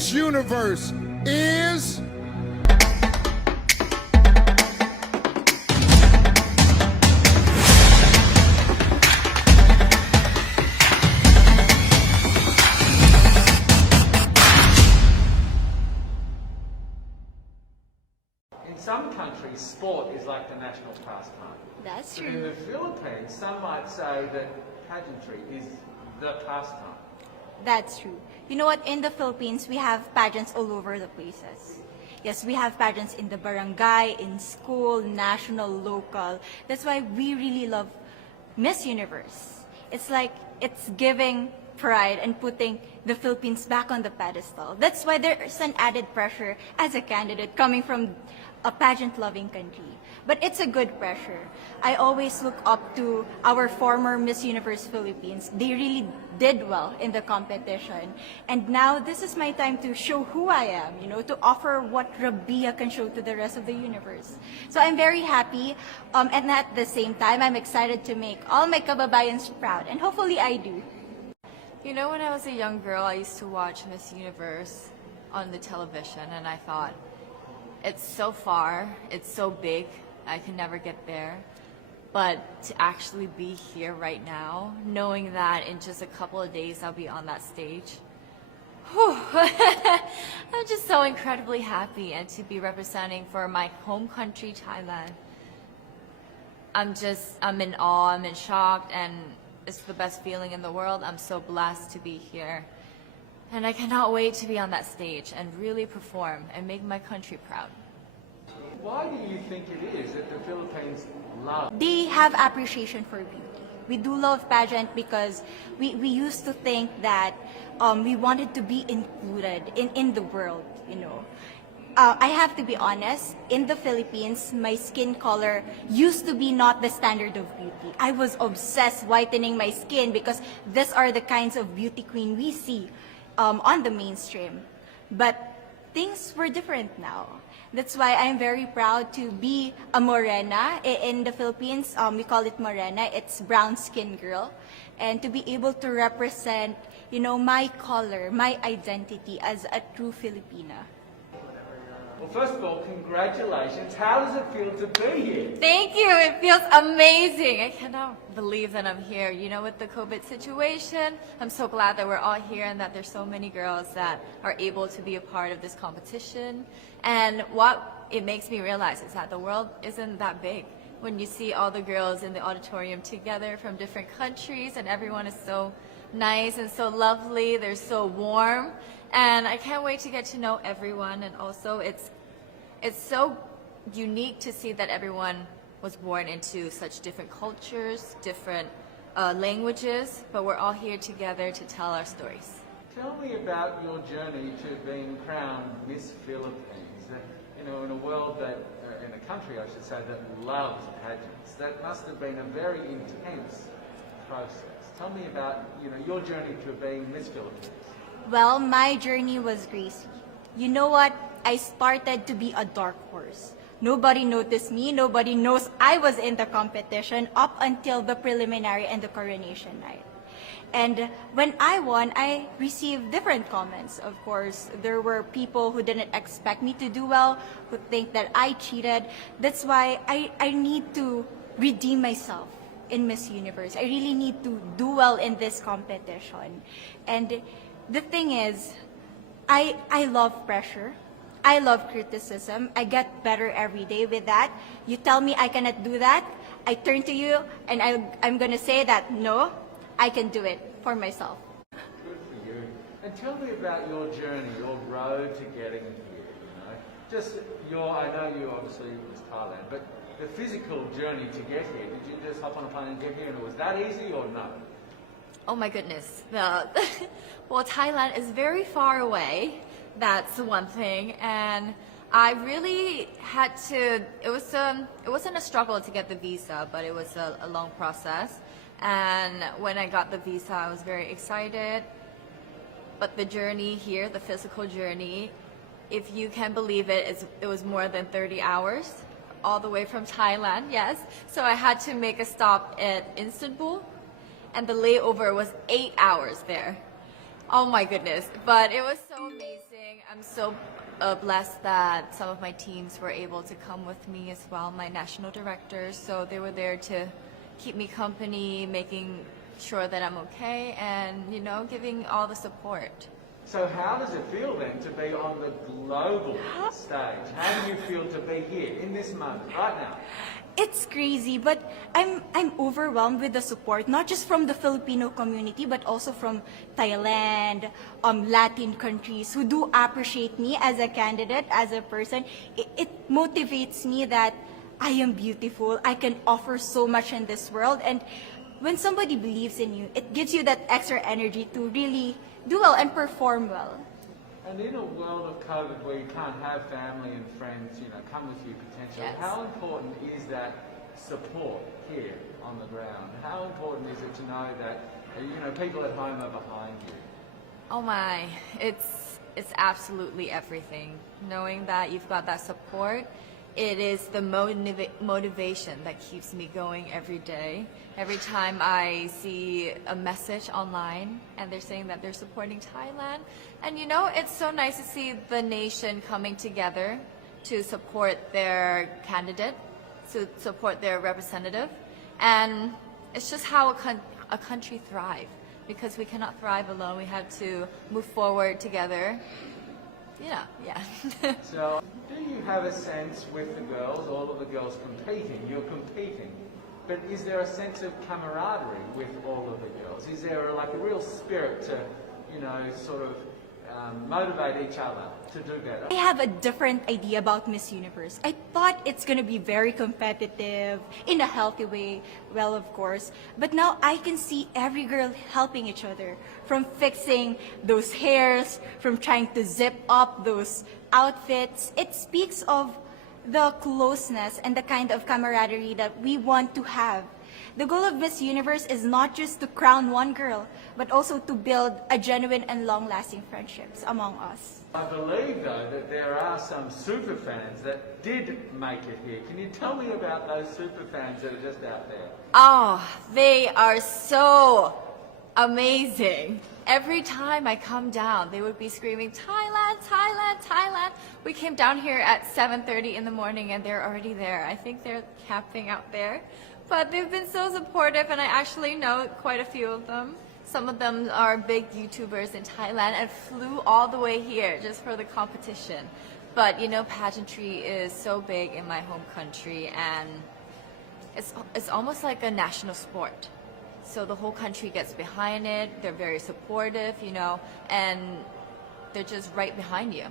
Miss Universe is... In some countries, sport is like the national pastime. That's But in true. the Philippines, some might say that pageantry is the pastime. That's true. You know what? In the Philippines, we have pageants all over the places. Yes, we have pageants in the barangay, in school, national, local. That's why we really love Miss Universe. It's like it's giving pride and putting the Philippines back on the pedestal. That's why there's an added pressure as a candidate coming from a pageant-loving country. But it's a good pressure. I always look up to our former Miss Universe Philippines. They really did well in the competition. And now this is my time to show who I am, to offer what Rabiya can show to the rest of the universe. So I'm very happy, and at the same time, I'm excited to make all my kababayans proud, and hopefully I do. You know, when I was a young girl, I used to watch Miss Universe on the television, and I thought, it's so far, it's so big, I can never get there. But to actually be here right now, knowing that in just a couple of days I'll be on that stage, whew, I'm just so incredibly happy, and to be representing for my home country, Thailand. I'm in awe, I'm in shock, and it's the best feeling in the world. I'm so blessed to be here. And I cannot wait to be on that stage and really perform and make my country proud. Why do you think it is that the Philippines love? They have appreciation for beauty. We do love pageant because we used to think that we wanted to be included in the world, I have to be honest, in the Philippines, my skin color used to be not the standard of beauty. I was obsessed whitening my skin because these are the kinds of beauty queen we see on the mainstream. But things were different now. That's why I'm very proud to be a morena. In the Philippines, we call it morena. It's brown skin girl. And to be able to represent, my color, my identity as a true Filipina. Well, first of all, congratulations. How does it feel to be here? Thank you. It feels amazing. I cannot believe that I'm here. With the COVID situation, I'm so glad that we're all here and that there's so many girls that are able to be a part of this competition. And what it makes me realize is that the world isn't that big. When you see all the girls in the auditorium together from different countries, and everyone is so nice and so lovely, they're so warm. And I can't wait to get to know everyone. And also it's so unique to see that everyone was born into such different cultures, different languages, but we're all here together to tell our stories. Tell me about your journey to being crowned Miss Philippines. In a world in a country, I should say, that loves pageants. That must have been a very intense process. Tell me about, your journey to being Miss Philippines. Well, my journey was crazy. You know what? I started to be a dark horse. Nobody noticed me. Nobody knows I was in the competition up until the preliminary and the coronation night. And when I won, I received different comments. Of course, there were people who didn't expect me to do well, who think that I cheated. That's why I need to redeem myself in Miss Universe. I really need to do well in this competition. And the thing is, I love pressure. I love criticism. I get better every day with that. You tell me I cannot do that, I turn to you and I'm going to say that, no, I can do it for myself. Good for you. And tell me about your journey, your road to getting here. I know you obviously was Thailand, but the physical journey to get here, did you just hop on a plane and get here and it was that easy or no? Oh my goodness. Well, Thailand is very far away. That's one thing. And I really had to, it wasn't a struggle to get the visa, but it was a long process. And when I got the visa, I was very excited. But the journey here, the physical journey, if you can believe it, it was more than 30 hours, all the way from Thailand, yes. So I had to make a stop at Istanbul, and the layover was 8 hours there. Oh my goodness. But it was so amazing. I'm so blessed that some of my teams were able to come with me as well, my national directors. So they were there to keep me company, making sure that I'm okay, and, you know, giving all the support. So how does it feel then to be on the global stage? How do you feel to be here in this moment, right now? It's crazy, but I'm overwhelmed with the support, not just from the Filipino community, but also from Thailand, Latin countries who do appreciate me as a candidate, as a person. It motivates me that I am beautiful. I can offer so much in this world, and when somebody believes in you, it gives you that extra energy to really do well and perform well. And in a world of COVID where you can't have family and friends, you know, come with you potentially, Yes. how important is that support here on the ground? How important is it to know that, you know, people at home are behind you? Oh my, it's absolutely everything. Knowing that you've got that support, it is the motivation that keeps me going every day. Every time I see a message online and they're saying that they're supporting Thailand, and you know, it's so nice to see the nation coming together to support their candidate, to support their representative, and it's just how a country thrives. Because we cannot thrive alone, we have to move forward together. Yeah. So, do you have a sense with the girls, all of the girls competing, you're competing, but is there a sense of camaraderie with all of the girls? Is there like a real spirit to, you know, sort of motivate each other to do better? I have a different idea about Miss Universe. I thought it's gonna be very competitive in a healthy way, well, of course. But now I can see every girl helping each other, from fixing those hairs, from trying to zip up those outfits. It speaks of the closeness and the kind of camaraderie that we want to have. The goal of Miss Universe is not just to crown one girl, but also to build a genuine and long-lasting friendships among us. I believe, though, that there are some super fans that did make it here. Can you tell me about those super fans that are just out there? Oh, they are so amazing. Every time I come down, they would be screaming, Thailand, Thailand, Thailand. We came down here at 7:30 in the morning and they're already there. I think they're camping out there. But they've been so supportive, and I actually know quite a few of them. Some of them are big YouTubers in Thailand and flew all the way here just for the competition. But you know, pageantry is so big in my home country, and it's almost like a national sport. So the whole country gets behind it. They're very supportive, you know, and they're just right behind you.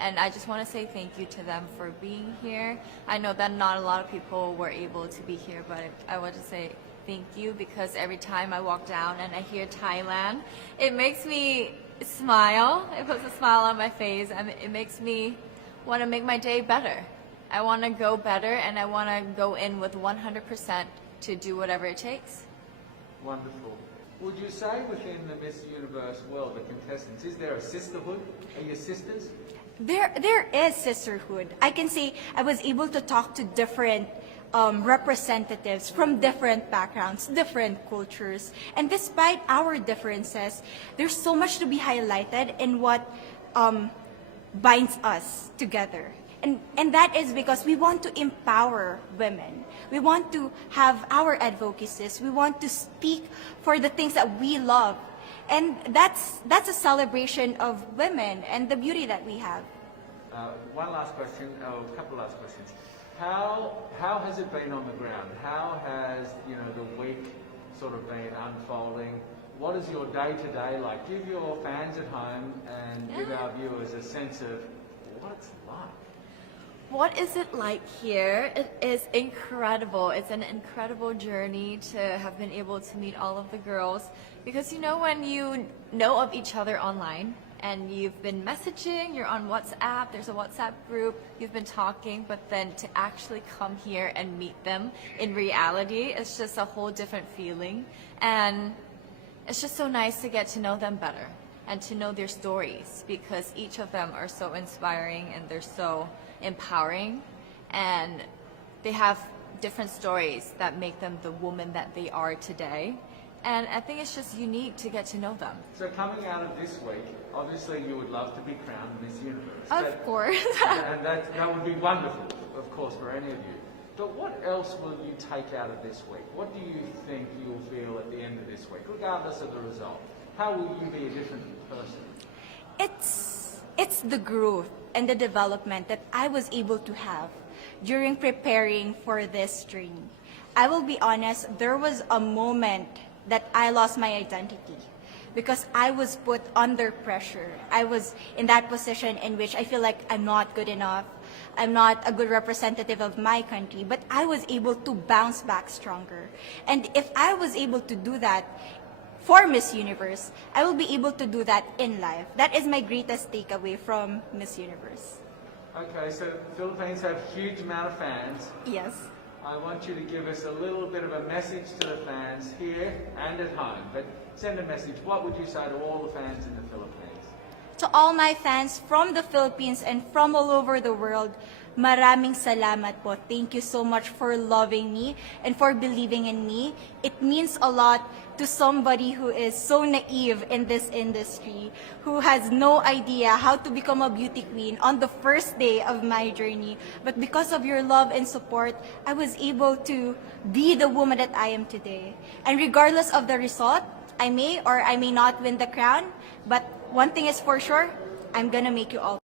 And I just want to say thank you to them for being here. I know that not a lot of people were able to be here, but I want to say thank you, because every time I walk down and I hear Thailand, it makes me smile. It puts a smile on my face, and it makes me want to make my day better. I want to go better, and I want to go in with 100% to do whatever it takes. Wonderful. Would you say within the Miss Universe world, the contestants, is there a sisterhood? Are you sisters? There is sisterhood. I can say I was able to talk to different representatives from different backgrounds, different cultures. And despite our differences, there's so much to be highlighted in what binds us together. And that is because we want to empower women. We want to have our advocacies. We want to speak for the things that we love. And that's a celebration of women and the beauty that we have. One last question, or a couple last questions. How has it been on the ground? How has, you know, the week sort of been unfolding? What is your day-to-day like? Give your fans at home and give our viewers a sense of what it's like. What is it like here? It is incredible. It's an incredible journey to have been able to meet all of the girls, because you know, when you know of each other online and you've been messaging, you're on WhatsApp, there's a WhatsApp group, you've been talking, but then to actually come here and meet them in reality, it's just a whole different feeling. And it's just so nice to get to know them better and to know their stories, because each of them are so inspiring and they're so empowering, and they have different stories that make them the woman that they are today. And I think it's just unique to get to know them. So coming out of this week, obviously you would love to be crowned Miss Universe. Of course. And that would be wonderful, of course, for any of you. But what else will you take out of this week? What do you think you'll feel at the end of this week, regardless of the result? How will you be a different person? It's the growth and the development that I was able to have during preparing for this training. I will be honest, there was a moment that I lost my identity because I was put under pressure. I was in that position in which I feel like I'm not good enough. I'm not a good representative of my country, but I was able to bounce back stronger. And if I was able to do that for Miss Universe, I will be able to do that in life. That is my greatest takeaway from Miss Universe. Okay, so the Philippines have a huge amount of fans. Yes. I want you to give us a little bit of a message to the fans here and at home. But send a message. What would you say to all the fans in the Philippines? To all my fans from the Philippines and from all over the world, maraming salamat po. Thank you so much for loving me and for believing in me. It means a lot to somebody who is so naive in this industry, who has no idea how to become a beauty queen on the first day of my journey. But because of your love and support, I was able to be the woman that I am today. And regardless of the result, I may or I may not win the crown, but one thing is for sure, I'm gonna make you all